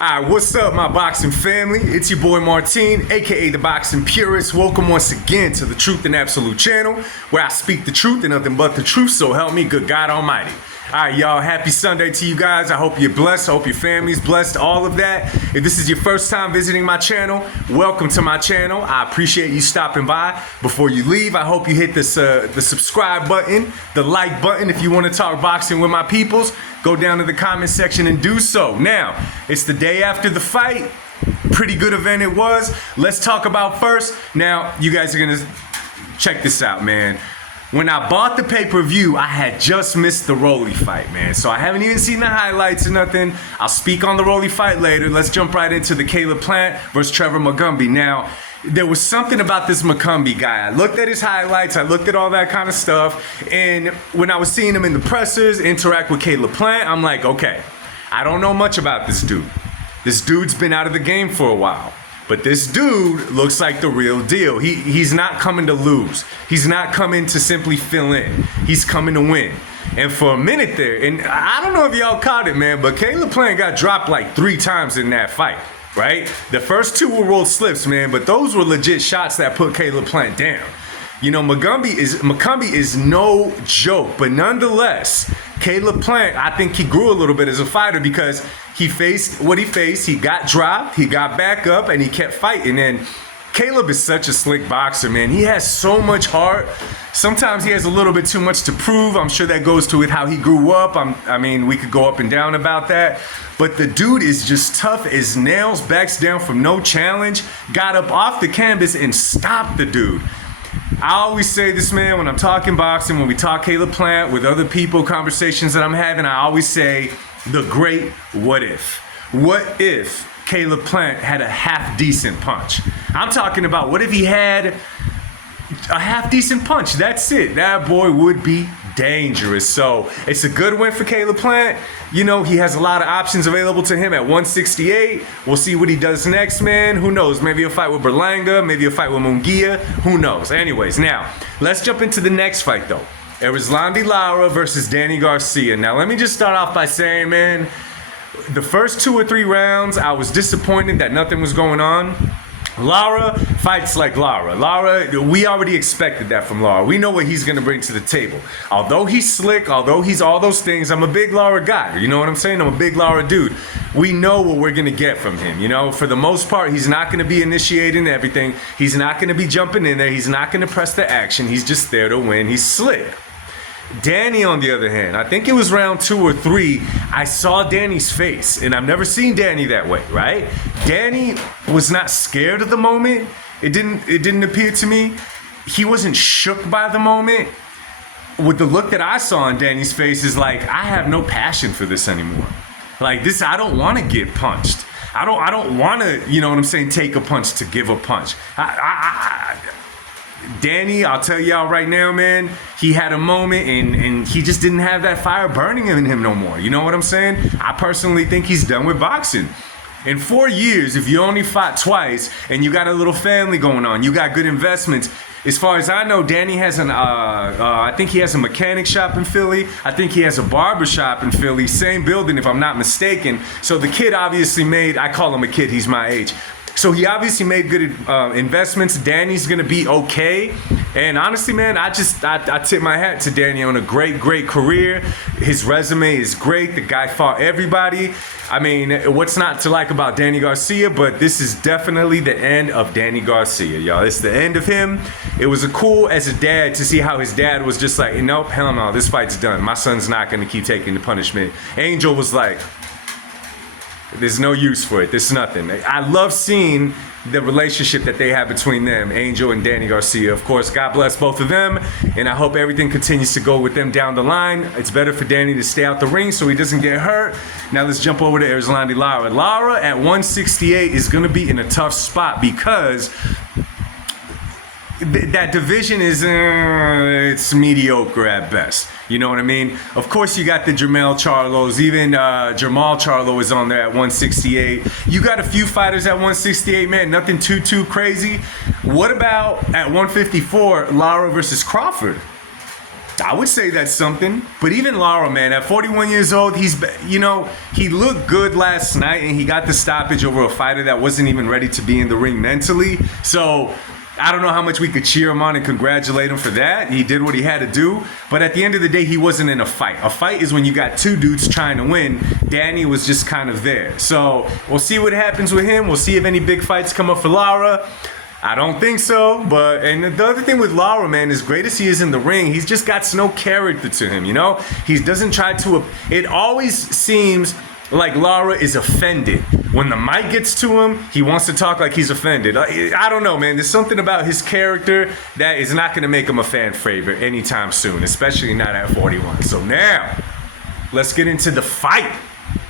Alright, what's up, my boxing family? It's your boy Martine, aka the Boxing Purist. Welcome once again to the Truth and Absolute channel, where I speak the truth and nothing but the truth, so help me good God Almighty. Alright, y'all, happy Sunday to you guys. I hope you're blessed. I hope your family's blessed, all of that. If this is your first time visiting my channel, welcome to my channel. I appreciate you stopping by. Before you leave, I hope you hit the subscribe button, the like button if you want to talk boxing with my peoples. Go down to the comment section and do so. Now, it's the day after the fight. Pretty good event it was. Let's talk about first. Now, you guys are gonna check this out, man. When I bought the pay-per-view, I had just missed the Rolly fight, man. So I haven't even seen the highlights or nothing. I'll speak on the Rolly fight later. Let's jump right into the Caleb Plant versus Trevor Mccumby. Now, there was something about this Mccumby guy. I looked at his highlights, I looked at all that kind of stuff, and when I was seeing him in the pressers interact with Caleb Plant, I'm like, okay, I don't know much about this dude. This dude's been out of the game for a while. But this dude looks like the real deal. He's not coming to lose. He's not coming to simply fill in. He's coming to win. And for a minute there, and I don't know if y'all caught it, man, but Caleb Plant got dropped like 3 times in that fight. Right? The first 2 were rolled slips, man, but those were legit shots that put Caleb Plant down. You know, Mccumby is no joke, but nonetheless, Caleb Plant, I think he grew a little bit as a fighter because he faced what he faced. He got dropped, he got back up, and he kept fighting. And Caleb is such a slick boxer, man. He has so much heart. Sometimes he has a little bit too much to prove. I'm sure that goes to with how he grew up. I mean, we could go up and down about that. But the dude is just tough as nails, backs down from no challenge, got up off the canvas and stopped the dude. I always say this, man, when I'm talking boxing, when we talk Caleb Plant with other people, conversations that I'm having, I always say the great what if. What if Caleb Plant had a half-decent punch? I'm talking about what if he had a half-decent punch? That's it. That boy would be dangerous. So it's a good win for Caleb Plant. You know, he has a lot of options available to him at 168. We'll see what he does next, man. Who knows? Maybe a fight with Berlanga, maybe a fight with Mccumby. Who knows? Anyways, now, let's jump into the next fight, though. Erislandy Lara versus Danny Garcia. Now, let me just start off by saying, man, the first 2 or 3 rounds, I was disappointed that nothing was going on. Lara fights like Lara. Lara, we already expected that from Lara. We know what he's going to bring to the table. Although he's slick, although he's all those things, I'm a big Lara guy. You know what I'm saying? I'm a big Lara dude. We know what we're going to get from him. You know, for the most part, he's not going to be initiating everything. He's not going to be jumping in there. He's not going to press the action. He's just there to win. He's slick. Danny, on the other hand, I think it was round 2 or 3, I saw Danny's face, and I've never seen Danny that way, right? Danny was not scared of the moment. It didn't appear to me. He wasn't shook by the moment. With the look that I saw in Danny's face is like, I have no passion for this anymore. Like this, I don't want to get punched. I don't want to, you know what I'm saying, take a punch to give a punch. Danny, I'll tell y'all right now, man, he had a moment and he just didn't have that fire burning in him no more. You know what I'm saying? I personally think he's done with boxing. In 4 years, if you only fought twice and you got a little family going on, you got good investments. As far as I know, Danny has I think he has a mechanic shop in Philly. I think he has a barber shop in Philly. Same building, if I'm not mistaken. So the kid obviously I call him a kid, he's my age. So he obviously made good investments. Danny's gonna be okay. And honestly, man, I tip my hat to Danny on a great career. His resume is great. The guy fought everybody. I mean, what's not to like about Danny Garcia? But this is definitely the end of Danny Garcia, y'all. It's the end of him. It was cool as a dad to see how his dad was just like, nope, hell no, this fight's done. My son's not gonna keep taking the punishment. Angel was like, there's no use for it. There's nothing. I love seeing the relationship that they have between them, Angel and Danny Garcia. Of course, God bless both of them, and I hope everything continues to go with them down the line. It's better for Danny to stay out the ring so he doesn't get hurt. Now let's jump over to Erislandy Lara. Lara at 168 is going to be in a tough spot because that division is it's mediocre at best. You know what I mean? Of course, you got the Jamal Charlos. Even Jamal Charlo is on there at 168. You got a few fighters at 168, man. Nothing too crazy. What about at 154, Lara versus Crawford? I would say that's something. But even Lara, man, at 41 years old, he looked good last night, and he got the stoppage over a fighter that wasn't even ready to be in the ring mentally. So I don't know how much we could cheer him on and congratulate him for that. He did what he had to do. But at the end of the day, he wasn't in a fight. A fight is when you got two dudes trying to win. Danny was just kind of there. So we'll see what happens with him. We'll see if any big fights come up for Lara. I don't think so, and the other thing with Lara, man, as great as he is in the ring, he's just got no character to him, you know? He doesn't try to, it always seems like Lara is offended. When the mic gets to him, he wants to talk like he's offended. I don't know, man. There's something about his character that is not going to make him a fan favorite anytime soon, especially not at 41. So now, let's get into the fight.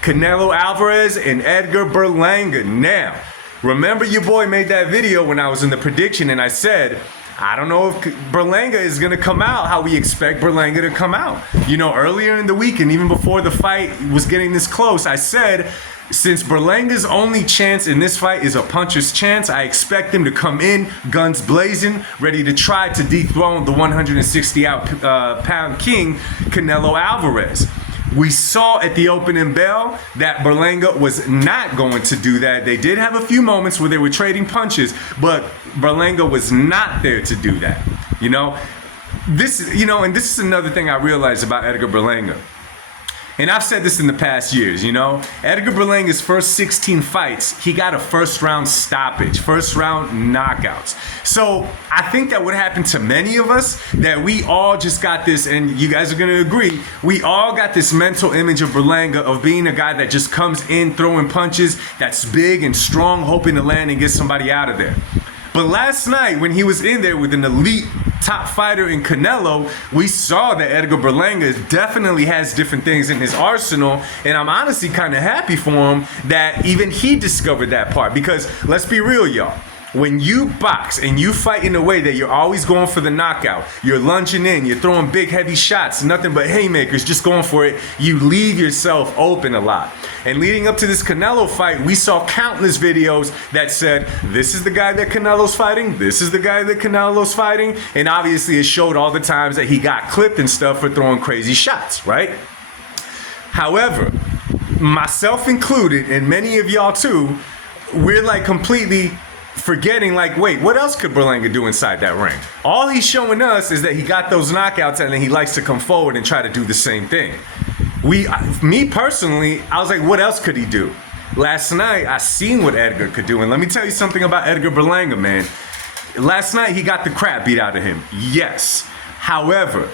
Canelo Alvarez and Edgar Berlanga. Now, remember your boy made that video when I was in the prediction, and I said, I don't know if Berlanga is going to come out how we expect Berlanga to come out. You know, earlier in the week and even before the fight was getting this close, I said, since Berlanga's only chance in this fight is a puncher's chance, I expect him to come in, guns blazing, ready to try to dethrone the 160-pound king, Canelo Alvarez. We saw at the opening bell that Berlanga was not going to do that. They did have a few moments where they were trading punches, but Berlanga was not there to do that. You know, and this is another thing I realized about Edgar Berlanga. And I've said this in the past years, you know, Edgar Berlanga's first 16 fights, he got a first round stoppage, first round knockouts. So I think that would happen to many of us, that we all just got this, and you guys are going to agree, we all got this mental image of Berlanga of being a guy that just comes in throwing punches, that's big and strong, hoping to land and get somebody out of there. But last night, when he was in there with an elite top fighter in Canelo, we saw that Edgar Berlanga definitely has different things in his arsenal, and I'm honestly kind of happy for him that even he discovered that part. Because let's be real, y'all. When you box and you fight in a way that you're always going for the knockout, you're lunging in, you're throwing big heavy shots, nothing but haymakers, just going for it, you leave yourself open a lot. And leading up to this Canelo fight, we saw countless videos that said, this is the guy that Canelo's fighting, this is the guy that Canelo's fighting, and obviously it showed all the times that he got clipped and stuff for throwing crazy shots, right? However, myself included, and many of y'all too, we're like completely forgetting, like, wait, what else could Berlanga do inside that ring? All he's showing us is that he got those knockouts, and then he likes to come forward and try to do the same thing. Me personally, I was like, what else could he do? Last night, I seen what Edgar could do, and let me tell you something about Edgar Berlanga, man. Last night, he got the crap beat out of him. Yes. However,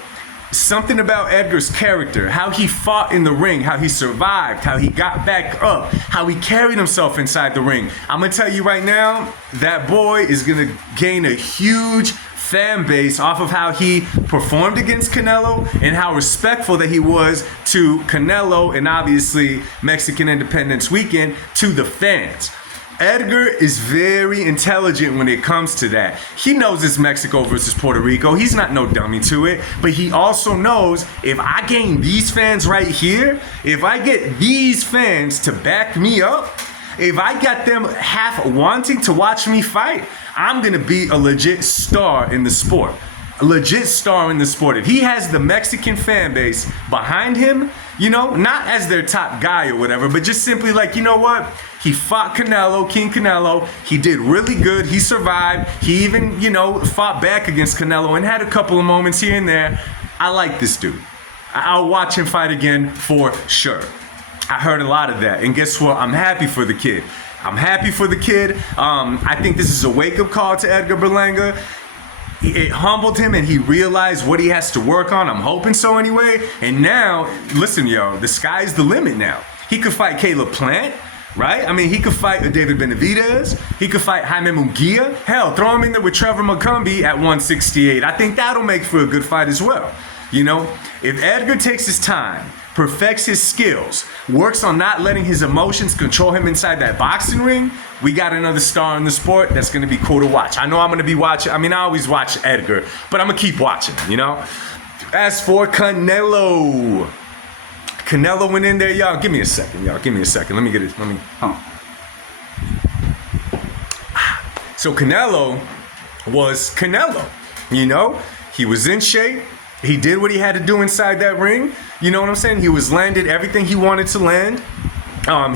something about Edgar's character, how he fought in the ring, how he survived, how he got back up, how he carried himself inside the ring. I'm going to tell you right now, that boy is going to gain a huge fan base off of how he performed against Canelo and how respectful that he was to Canelo and obviously Mexican Independence Weekend to the fans. Edgar is very intelligent when it comes to that. He knows it's Mexico versus Puerto Rico. He's not no dummy to it. But he also knows, if I gain these fans right here, if I get these fans to back me up, if I got them half wanting to watch me fight, I'm going to be a legit star in the sport. A legit star in the sport. If he has the Mexican fan base behind him, you know, not as their top guy or whatever, but just simply like, you know what? He fought Canelo, King Canelo. He did really good. He survived. He even, you know, fought back against Canelo and had a couple of moments here and there. I like this dude. I'll watch him fight again for sure. I heard a lot of that. And guess what? I'm happy for the kid. I'm happy for the kid. I think this is a wake-up call to Edgar Berlanga. It humbled him and he realized what he has to work on. I'm hoping so anyway. And now, listen, yo, the sky's the limit now. He could fight Caleb Plant, right? I mean, he could fight David Benavidez. He could fight Jaime Munguia. Hell, throw him in there with Trevor Mccumby at 168. I think that'll make for a good fight as well. You know, if Edgar takes his time, perfects his skills, works on not letting his emotions control him inside that boxing ring, we got another star in the sport that's going to be cool to watch. I know I'm going to be watching. I mean, I always watch Edgar, but I'm going to keep watching, you know? As for Canelo went in there, y'all. Give me a second, y'all. Give me a second. Let me get it. So Canelo was Canelo, you know? He was in shape. He did what he had to do inside that ring. You know what I'm saying? He was landed everything he wanted to land.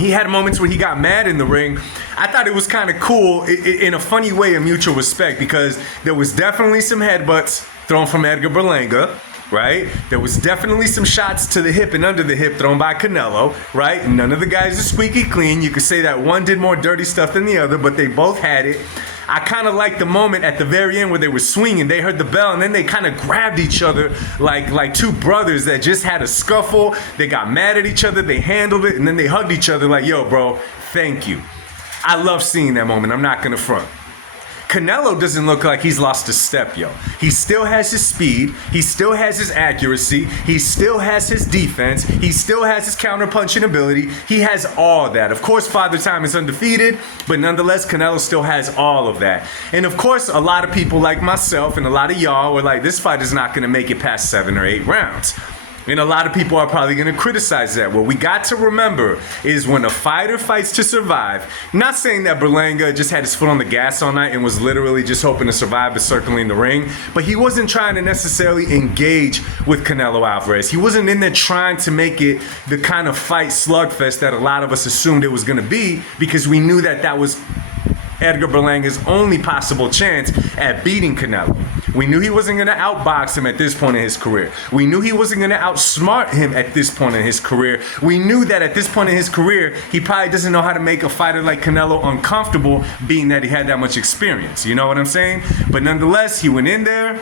He had moments where he got mad in the ring. I thought it was kind of cool in a funny way of mutual respect, because there was definitely some headbutts thrown from Edgar Berlanga, right? There was definitely some shots to the hip and under the hip thrown by Canelo, right? None of the guys are squeaky clean. You could say that one did more dirty stuff than the other, but they both had it. I kind of liked the moment at the very end where they were swinging. They heard the bell, and then they kind of grabbed each other like two brothers that just had a scuffle. They got mad at each other. They handled it, and then they hugged each other like, yo, bro, thank you. I love seeing that moment. I'm not going to front. Canelo doesn't look like he's lost a step, yo. He still has his speed. He still has his accuracy. He still has his defense. He still has his counter-punching ability. He has all that. Of course, Father Time is undefeated, but nonetheless, Canelo still has all of that. And of course, a lot of people like myself and a lot of y'all were like, this fight is not going to make it past 7 or 8 rounds. And a lot of people are probably going to criticize that. What we got to remember is when a fighter fights to survive, not saying that Berlanga just had his foot on the gas all night and was literally just hoping to survive by circling the ring, but he wasn't trying to necessarily engage with Canelo Alvarez. He wasn't in there trying to make it the kind of fight slugfest that a lot of us assumed it was going to be, because we knew that that was Edgar Berlanga's only possible chance at beating Canelo. We knew he wasn't going to outbox him at this point in his career. We knew he wasn't going to outsmart him at this point in his career. We knew that at this point in his career, he probably doesn't know how to make a fighter like Canelo uncomfortable, being that he had that much experience. You know what I'm saying? But nonetheless, he went in there.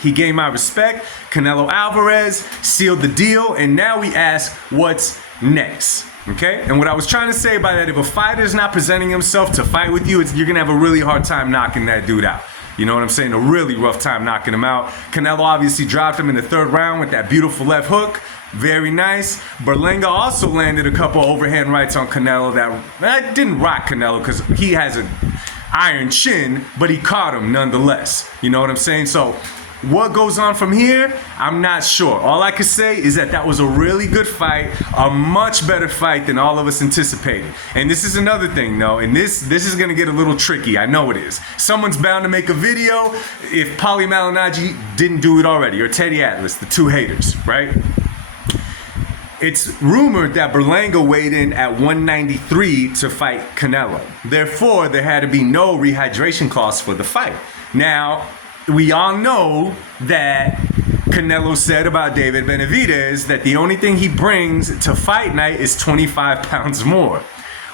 He gained my respect. Canelo Alvarez sealed the deal. And now we ask, what's next? Okay? And what I was trying to say by that, if a fighter is not presenting himself to fight with you, you're going to have a really hard time knocking that dude out. You know what I'm saying? A really rough time knocking him out. Canelo obviously dropped him in the 3rd round with that beautiful left hook. Very nice. Berlanga also landed a couple overhand rights on Canelo that didn't rock Canelo, because he has an iron chin, but he caught him nonetheless. You know what I'm saying? So what goes on from here, I'm not sure. All I can say is that was a really good fight, a much better fight than all of us anticipated. And this is another thing, though, and this is going to get a little tricky. I know it is. Someone's bound to make a video if Paulie Malignaggi didn't do it already, or Teddy Atlas, the two haters, right? It's rumored that Berlanga weighed in at 193 to fight Canelo. Therefore, there had to be no rehydration clause for the fight. Now, we all know that Canelo said about David Benavidez that the only thing he brings to fight night is 25 pounds more.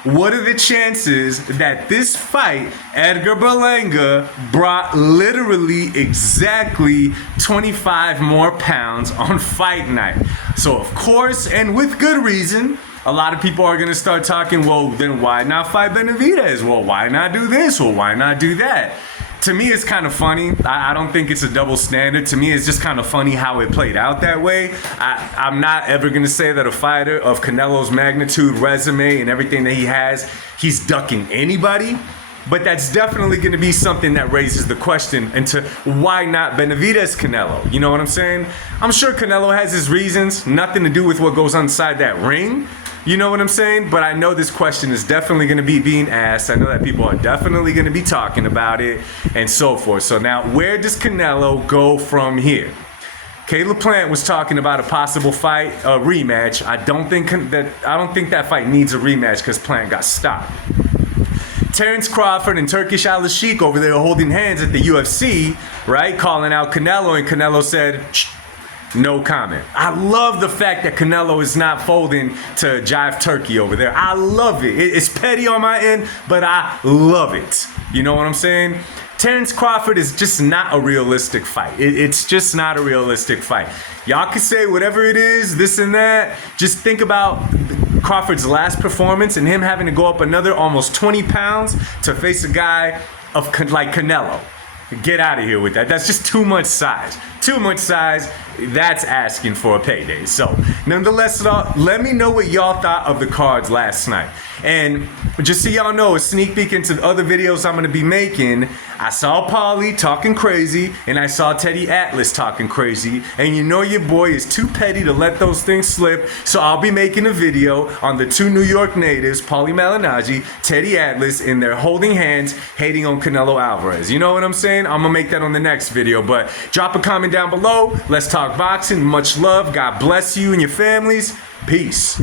What are the chances that this fight, Edgar Berlanga brought literally exactly 25 more pounds on fight night? So of course, and with good reason, a lot of people are going to start talking, well, then why not fight Benavidez? Well, why not do this? Well, why not do that? To me, it's kind of funny. I don't think it's a double standard. To me, it's just kind of funny how it played out that way. I'm not ever going to say that a fighter of Canelo's magnitude, resume, and everything that he has, he's ducking anybody. But that's definitely going to be something that raises the question into why not Benavidez Canelo? You know what I'm saying? I'm sure Canelo has his reasons, nothing to do with what goes on inside that ring. You know what I'm saying? But I know this question is definitely going to be being asked. I know that people are definitely going to be talking about it and so forth. So now, where does Canelo go from here? Caleb Plant was talking about a possible fight, a rematch. I don't think that fight needs a rematch because Plant got stopped. Terrence Crawford and Turkish Al Sheikh over there holding hands at the UFC, right? Calling out Canelo, and Canelo said, no comment. I love the fact that Canelo is not folding to Jive Turkey over there. I love it. It's petty on my end, but I love it. You know what I'm saying? Terrence Crawford is just not a realistic fight. It's just not a realistic fight. Y'all can say whatever it is, this and that. Just think about Crawford's last performance and him having to go up another almost 20 pounds to face a guy like Canelo. Get out of here with that. That's just too much size. Too much size. That's asking for a payday. So, nonetheless, let me know what y'all thought of the cards last night. And just so y'all know, a sneak peek into other videos I'm going to be making, I saw Paulie talking crazy, and I saw Teddy Atlas talking crazy, and you know your boy is too petty to let those things slip, so I'll be making a video on the two New York natives, Paulie Malignaggi, Teddy Atlas, and they're holding hands, hating on Canelo Alvarez. You know what I'm saying? I'm going to make that on the next video, but drop a comment comment down below. Let's talk boxing. Much love. God bless you and your families. Peace.